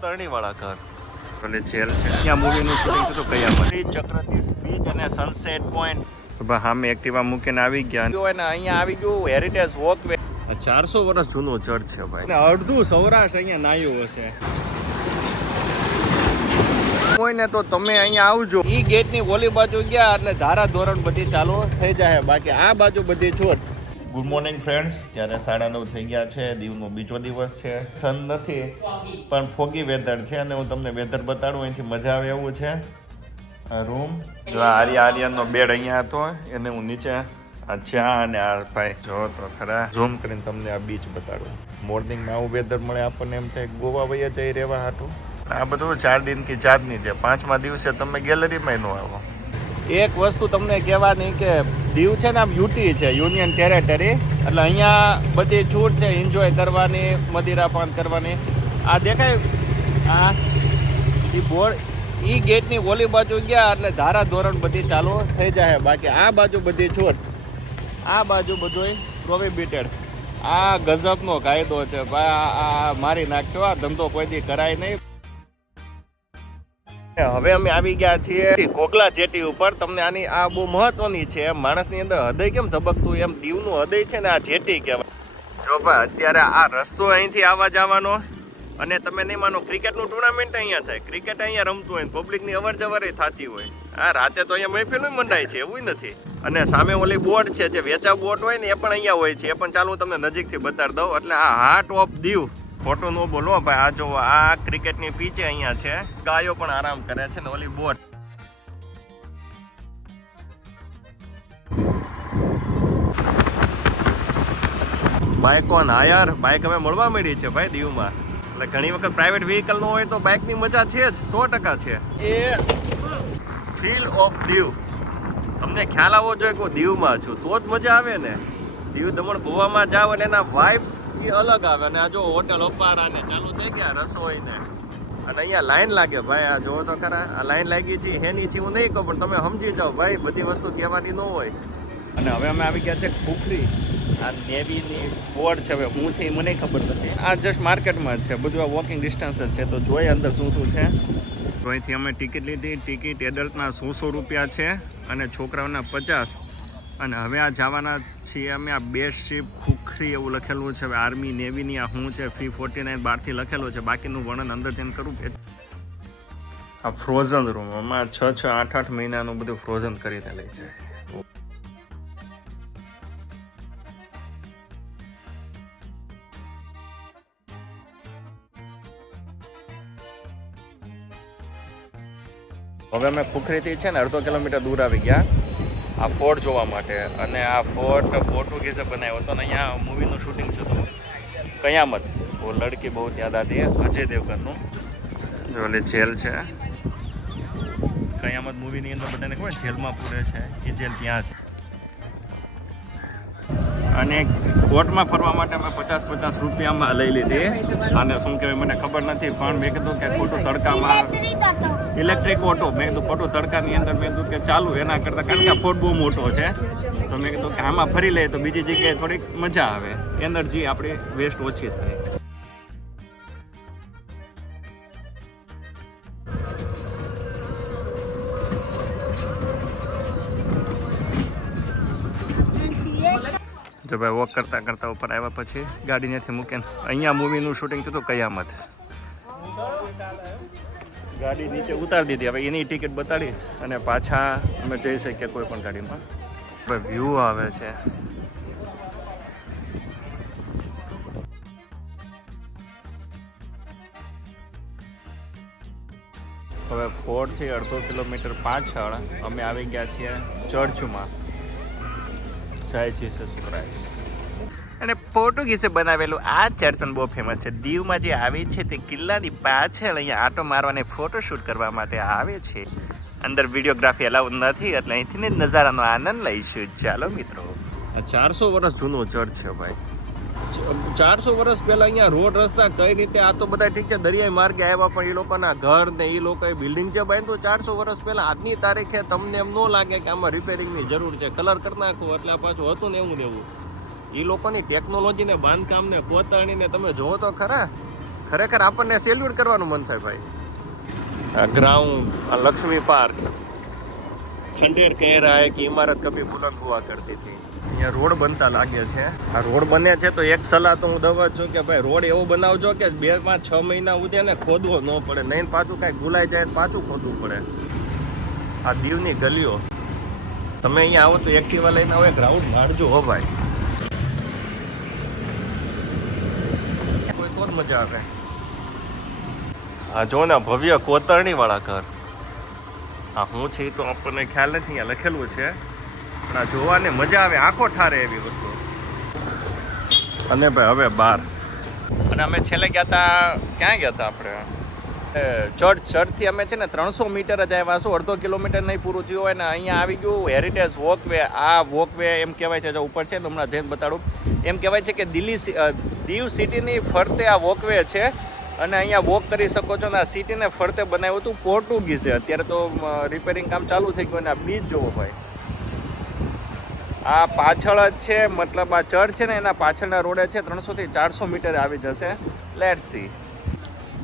કોતરણી વાળા ઘર. એટલે જેલ છે. ત્યાં મૂવીનું શૂટિંગ થતું કયા ચક્રતીર્થ બીચ અને સનસેટ પોઈન્ટ સામે એક્ટિવા મૂકીને આવી ગયા. અને એને અહીંયા આવી ગયું હેરિટેજ વોક વે ચારસો વર્ષ જૂનો ચર્ચ છે ભાઈ. અડધું સૌરાષ્ટ્ર અહીંયા નાયું હશે. કોઈને તો તમે અહીંયા આવજો. ઈ ગેટની ઓલી બાજુ ગયા એટલે ધારા ધોરણ બધી ચાલુ થઈ જાય. બાકી આ બાજુ બધી છોડ. ગુડ મોર્નિંગ ફ્રેન્ડ્સ ત્યારે સાડા નવ થઈ ગયા છે. દીવનો બીજો દિવસ છે. સન નથી, પણ ફોગી વેધર છે અને હું તમને વેધર બતાડું. અહીંથી મજા આવે એવું છે. આ રૂમ જો આર્ય આર્યનનો બેડ અહીંયા હતો. એને હું નીચે આ ચા અને આ ભાઈ જો તો ખરા. ઝૂમ કરીને તમને આ બીચ બતાડું. મોર્નિંગમાં આવું વેધર મળે આપણને એમ થાય ગોવા વયા જઈ રહેવા હાટું. આ બધું ચાર દિન કી ચાંદની છે. પાંચમા દિવસે તમે ગેલેરીમાં ન આવો. એક વસ્તુ તમને કહેવાની કે દીવ છે ને આમ યુટી છે યુનિયન ટેરેટરી એટલે અહીંયા બધી છૂટ છે એન્જોય કરવાની મદિરા પાન કરવાની. આ દેખાય? આ? ઈ બોર્ડ એ ગેટની ઓલી બાજુ ગયા એટલે ધારા ધોરણ બધી ચાલુ થઈ જાય. બાકી આ બાજુ બધી છૂટ. આ બાજુ બધું પ્રોહિબિટેડ આ ગજબનો કાયદો છે. ભાઈ આ મારી નાખશો, આ ધંધો કોઈ દી કરાય નહીં. હવે અમે આવી ગયા છીએ કોકલા જેટી ઉપર. તમને આની આ બહુ મહત્વની છે. માણસની અંદર હૃદય કેમ ધબકતું? એમ દીવનું હૃદય છે ને આ જેટી કહેવાય. જો ભાઈ, અત્યારે આ રસ્તો અહીંથી આવવા જવાનો અને તમે નહીં માનો, ક્રિકેટનું ટુર્નામેન્ટ અહીંયા થાય. ક્રિકેટ અહીંયા રમતું હોય પબ્લિકની અવર જવર થતી હોય. આ રાતે તો અહીંયા મહેફિલ મંડાય છે, એવું નથી. અને સામે ઓલી બોટ છે, જે વેચા બોટ હોય ને, એ પણ અહીંયા હોય છે. એ પણ ચાલુ તમને નજીકથી બતાડી દઉં. એટલે આ હાર્ટ ઓફ દીવ. ખોટું ન બોલો ભાઈ આ જો આ ક્રિકેટની પીચે અહીંયા છે. ગાયો પણ આરામ કરે છે ને ઓલી boat. Bike on hire bike હવે મળવા મળી છે ભાઈ દીવમાં. એટલે ઘણી વખત પ્રાઇવેટ વ્હીકલ નો હોય તો બાઇકની મજા છે જ સો ટકા છે. એ ફીલ ઓફ દીવ. તમને ખ્યાલ આવવો જોઈએ કે હું દીવમાં છું તો જ મજા આવે ને. દીવ દમણ ગોવામાં જાવ અને એના વાઇબ્સ એ અલગ આવે. અને આ જો હોટેલ અપારા ને ચાલુ થઈ ગયા રસોઈ ને અને અહીંયા લાઈન લાગે. ભાઈ, આ જોવો તો ખરા. આ લાઈન લાગી છે હેની છે, હું નહીં કહું, પણ તમે સમજી જાઓ. ભાઈ, બધી વસ્તુ કહેવાની ન હોય. અને હવે અમે આવી ગયા છે ખુખરી. આ નેવીની બોર્ડ છે. હવે હું છે એ મને ખબર નથી. આ જસ્ટ માર્કેટમાં છે. બધું આ વોકિંગ ડિસ્ટન્સ છે. તો જોઈએ અંદર શું શું છે. અહીંથી અમે ટિકિટ લીધી. ટિકિટ એડલ્ટના સોસો રૂપિયા છે અને છોકરાઓના પચાસ. અને હવે આ જવાના છીએ અમે આ બેસ્ટ શિપ ખુખરી એવું લખેલું છે. આર્મી, નેવીની આ શું છે ફી ફોર્ટી નાઇન બહારથી લખેલું છે. બાકીનું વર્ણન અંદર જઈને કરું આ ફ્રોઝન રૂમ. આમાં છ છ, આઠ આઠ મહિનાનું બધું ફ્રોઝન કરીને લઈ છે. હવે અમે ખુખરીથી છે ને અડધો કિલોમીટર દૂર આવી ગયા. આ ફોર્ટ જોવા માટે અને આ ફોર્ટ પોર્ટુગીઝે બનાવ્યો હતો અને અહીંયા મૂવીનું શૂટિંગ થતું કયામત. બહુ લડકી બહુ યાદ આતી અજય દેવગનનું. જો એટલે જેલ છે. કયામત મૂવીની અંદર બધાને ખબર જેલમાં પૂરે છે એ જેલ ત્યાં છે. અને કોર્ટમાં ફરવા માટે અમે પચાસ પચાસ રૂપિયામાં લઈ લીધી. અને શું કહેવાય, મને ખબર નથી, પણ મેં કીધું કે ખોટું તડકામાં ઇલેક્ટ્રિક ઓટો મેં કીધું ખોટું તડકાની અંદર. મેં કીધું કે ચાલુ એના કરતાં, કારણ કે ફોટ બહુ મોટો છે. તો મેં કીધું કે આમાં ફરી લઈએ તો બીજી જગ્યાએ થોડીક મજા આવે. એનર્જી આપણી વેસ્ટ ઓછી થાય. જો ભાઈ વોક કરતા કરતા ઉપર આવ્યા પછી ગાડી ત્યાંથી મૂકે અહીંયા મૂવીનું શૂટિંગ થતું કયામત. ગાડી નીચે ઉતારી દીધી. હવે એની ટિકિટ બતાડી અને પાછા અમે જઈ શકીએ કોઈ પણ ગાડીમાં. હવે વ્યૂ આવે છે. હવે ફોરથી અડધો કિલોમીટર પાછળ અમે આવી ગયા છીએ ચર્ચમાં. જય જીસસ ક્રાઇસ્ટ. અને પોર્ટુગીઝે બનાવેલું આ પણ બહુ ફેમસ છે. દીવમાં જે આવે છે તે કિલ્લાની પાછળ અહીંયા આટો મારવાને ફોટોશૂટ કરવા માટે આવે છે. અંદર વિડીયોગ્રાફી અલાઉ નથી, એટલે અહીંથી જ નજારાનો આનંદ લઈશું. ચાલો મિત્રો. ચારસો વર્ષ જૂનો ચર્ચ છે ભાઈ. ચારસો વર્ષ પહેલા અહીંયા રોડ રસ્તા કઈ રીતે, આ તો બધા ઠીક છે, દરિયાઈ માર્ગે આવ્યા, પણ એ લોકોના ઘર ને એ લોકો બિલ્ડિંગ જે બાંધ્યું ચારસો વર્ષ પહેલા આજની તારીખે તમને એમ ન લાગે કે આમાં રિપેરિંગની જરૂર છે. કલર કરી નાખો, એટલે પાછું હતું ને એવું ને એવું. એ લોકોની ટેકનોલોજીને બાંધકામને કોતરણીને તમે જોવો તો ખરા. ખરેખર આપણને સેલ્યુટ કરવાનું મન થાય ભાઈ. આ ગ્રાઉન્ડ આ લક્ષ્મી પાર્ક ખંડેર કહે રહા કે ઇમારત કભી બુલંદ હુઆ કરતી હતી. અહીંયા રોડ બનતા લાગે છે. આ રોડ બને છે તો એક સલાહ તો હું દવા છું કે ભાઈ રોડ એવો બનાવજો કે બે, પાંચ, છ મહિના સુધી ને ખોદવો ન પડે. નહીં પાછું કાંઈ ભૂલાઈ જાય પાછું ખોદવું પડે. આ દીવની ગલીઓ. તમે અહીંયા આવો તો એક્ટિવા લઈને આવો, એક રાઉન્ડ મારજો હો ભાઈ કોઈ તો જ મજા આવે. આ જો ને ભવ્ય કોતરણી વાળા ઘર. આ હું છે તો આપણને ખ્યાલ નથી અહીંયા લખેલું છે. પણ આ જોવાને મજા આવે આંખો ઠારે એવી વસ્તુ. અને ભાઈ હવે બાર. અને અમે છેલ્લે ગયા હતા ક્યાં ગયા હતા આપણે? એ, ચર્ચ ચર્ચથી અમે છે ને ત્રણસો મીટર જ આવ્યા છું અડધો કિલોમીટર નહીં પૂરું થયું હોય ને અહીંયા આવી ગયું. હેરિટેજ વોકવે આ વોકવે એમ કહેવાય છે જો ઉપર છે તો હમણાં જઈને બતાડું. એમ કહેવાય છે કે દિલ્હી દીવ સિટીની ફરતે આ વોકવે છે. અને અહીંયા વોક કરી શકો છો ને આ સિટીને ફરતે બનાવ્યું હતું પોર્ટુગીઝે. અત્યારે તો રિપેરિંગ કામ ચાલુ થઈ ગયું અને આ બીચ જોવો ભાઈ. આ પાછળ જ છે, મતલબ આ ચર્ચ છે ને, એના પાછળના રોડે છે, ત્રણસોથી ચારસો મીટર આવી જશે. લેટ સી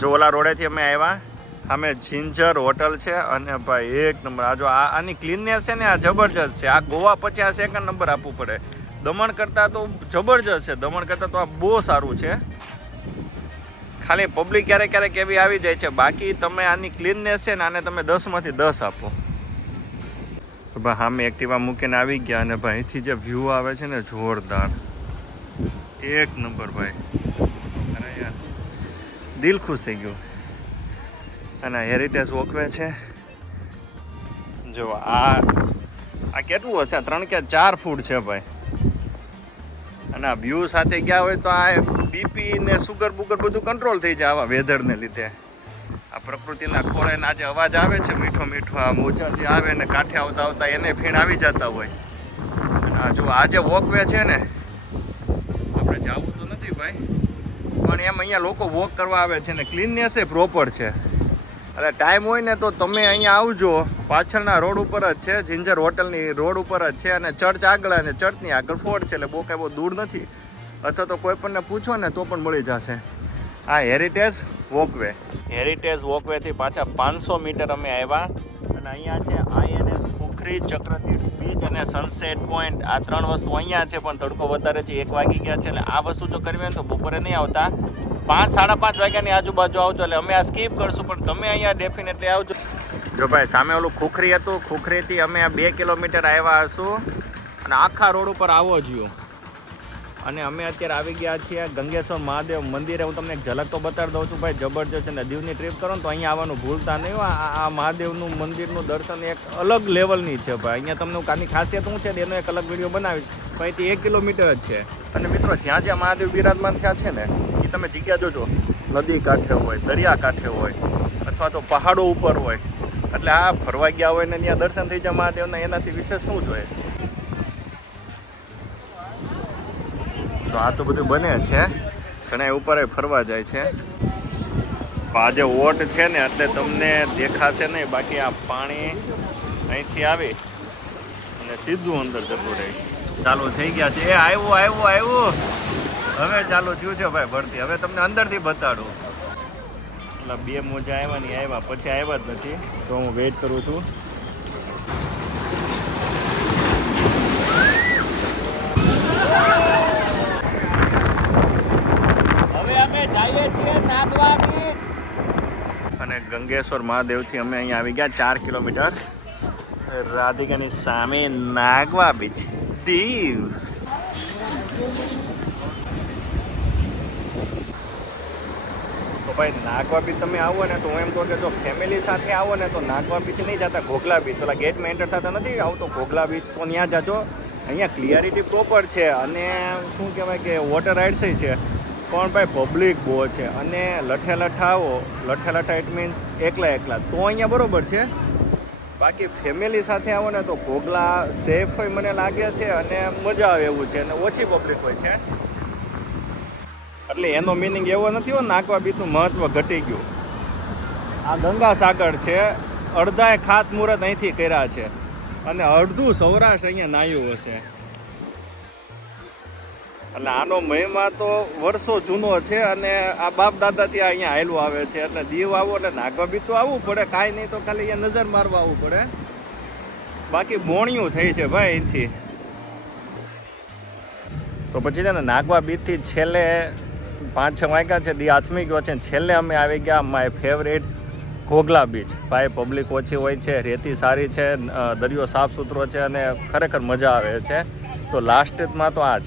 જો ઓલા રોડેથી અમે આવ્યા. અમે જિંજર હોટલ છે અને ભાઈ, એક નંબર. આ જો આની ક્લીનનેસ છે ને, આ જબરજસ્ત છે. આ ગોવા પછી આ સેકન્ડ નંબર આપવું પડે. દમણ કરતાં તો જબરજસ્ત છે. દમણ કરતાં તો આ બહુ સારું છે. ખાલી પબ્લિક ક્યારેક ક્યારેક એવી આવી જાય છે. બાકી તમે આની ક્લીનનેસ છે ને આને તમે દસમાંથી દસ આપો. ભાઈ સામે એક્ટિવા મૂકીને આવી ગયા અને ભાઈ અહીંથી જે વ્યૂ આવે છે ને જોરદાર. એક નંબર ભાઈ. અરે યાર. દિલ ખુશ થઈ ગયું. અને હેરિટેજ વોકવે છે. જો આ આ કેટલું હશે? ત્રણ કે ચાર ફૂટ છે ભાઈ. અને વ્યૂ સાથે ગયા હોય તો આ બીપી ને સુગર બુગર બધું કંટ્રોલ થઈ જાય આવા વેધરને લીધે. આ પ્રકૃતિના ખોળાને આજે અવાજ આવે છે, મીઠો મીઠો આ મોજા જે આવે ને કાંઠે આવતા આવતા એને ફીણ આવી જતા હોય. આ જો આજે વોકવે છે ને, આપણે જવું તો નથી ભાઈ, પણ એમ અહીંયા લોકો વોક કરવા આવે છે ને ક્લીનનેસ એ પ્રોપર છે. એટલે ટાઈમ હોય ને તો તમે અહીંયા આવજો. પાછળના રોડ ઉપર જ છે જિંજર હોટલની રોડ ઉપર જ છે અને ચર્ચ આગળ અને ચર્ચની આગળ ફોર્ટ છે, એટલે બહુ કાંઈ બહુ દૂર નથી. અથવા તો કોઈ પણને પૂછો ને તો પણ મળી જશે. આ હેરિટેજ વોકવે હેરિટેજ વોકવેથી પાછા પાંચસો મીટર અમે આવ્યા અને અહીંયા છે આઈએનએસ પોખરી, ચક્રતીર્થ, બીચ અને સનસેટ પોઈન્ટ આ ત્રણ વસ્તુ અહીંયા છે, પણ તડકો વધારે છે, એક વાગી ગયા છે, એટલે આ વસ્તુ જો કરવી હોય તો બપોરે નહીં આવતા. પાંચ, સાડા પાંચ વાગ્યાની આજુબાજુ આવજો એટલે અમે આ સ્કીપ કરશું, પણ તમે અહીંયા ડેફિનેટલી આવજો. જો ભાઈ, સામે ઓલું ખુખરી હતું, ખુખરીથી અમે આ બે કિલોમીટર આવ્યા હશું. અને આખા રોડ ઉપર આવો જયો અને અમે અત્યારે આવી ગયા છીએ ગંગેશ્વર મહાદેવ મંદિરે. હું તમને એક ઝલક તો બતાવી દઉં છું, ભાઈ, જબરજસ્ત અને દીવની ટ્રીપ કરો ને તો અહીંયા આવવાનું ભૂલતા નહીં આ આ મહાદેવનું મંદિરનું દર્શન એક અલગ લેવલની છે, ભાઈ. અહીંયા તમને આની ખાસિયત શું છે એનો એક અલગ વીડિયો બનાવીશ. પણ અહીંથી એક કિલોમીટર જ છે. અને મિત્રો, જ્યાં જ્યાં મહાદેવ બિરાજમાન થયા છે ને તમે જગ્યા જોજો. નદી કાંઠે હોય, દરિયા કાંઠે હોય, અથવા તો પહાડો ઉપર હોય. એટલે આ ફરવા ગયા હોય ને ત્યાં દર્શન થઈ જાય મહાદેવના, એનાથી વિશેષ શું જોઈએ? તો આ તો બધું બને છે. ઘણા ઉપર ફરવા જાય છે. આજે ઓટ છે ને, એટલે તમને દેખાશે નહીં. બાકી આ પાણી અહીંથી આવી અને સીધું અંદર જતું રહે. ચાલુ થઈ ગયા છે. એ, આવ્યું આવ્યું આવ્યું. હવે ચાલુ થયું છે ભાઈ ભરતી. હવે તમને અંદરથી બતાડું. એટલે બે મોજા આવ્યા નહીં આવ્યા. પછી આવ્યા જ નથી. તો હું વેઇટ કરું છું. હવે અમે જઈએ છીએ નાદવા બીચ. અને ગંગેશ્વર મહાદેવથી અમે અહીંયા આવી ગયા ચાર કિલોમીટર. રાધિકાની સામે નાગવા બીચ. દીવ. ભાઈ નાગવા બીચ તમે આવો ને તો હું એમ કહું કે જો ફેમિલી સાથે આવો ને તો નાગવા બીચ નહીં જતા, ઘોઘલા બીચ. પેલા ગેટમાં એન્ટર થતા નથી આવતો ઘોઘલા બીચ, તો ત્યાં જાજો. અહીંયા ક્લિયરિટી પ્રોપર છે અને શું કહેવાય કે વોટર રાઇડ્સ છે. પણ ભાઈ પબ્લિક બહુ છે અને લઠે લઠા આવો લઠે લઠા ઇટ મીન્સ એકલા એકલા. તો અહીંયા બરાબર છે. બાકી ફેમિલી સાથે આવો ને તો ઘોઘલા સેફ હોય મને લાગે છે અને મજા આવે એવું છે અને ઓછી પબ્લિક હોય છે. એટલે એનો મિનિંગ એવો નથી હો નાખવા બીજનું મહત્વ ઘટી ગયું. આ ગંગા સાગર છે અડધાએ ખાત મુહૂર્ત અહીંથી કર્યા છે. અને અડધું સૌરાષ્ટ્ર અહીંયા નાયું હશે. અને આનો મહિમા તો વર્ષો જૂનો છે અને આ બાપ દાદાથી અહીંયા હાયલું આવે છે. એટલે દીવ આવો એટલે નાગવા બી તો આવવું પડે, કાંઈ નહીં તો ખાલી અહીંયા નજર મારવા આવવું પડે. બાકી બોણિયું થઈ છે ભાઈ અહીંથી. તો પછી છે ને, નાગવા બીચથી છેલ્લે પાંચ છ વાગ્યા છે, દી આથમી ગયો છે છેલ્લે અમે આવી ગયા માય ફેવરેટ ઘોઘલા બીચ ભાઈ પબ્લિક ઓછી હોય છે, રેતી સારી છે દરિયો સાફ સુથરો છે અને ખરેખર મજા આવે છે. તો લાસ્ટમાં તો આ જ.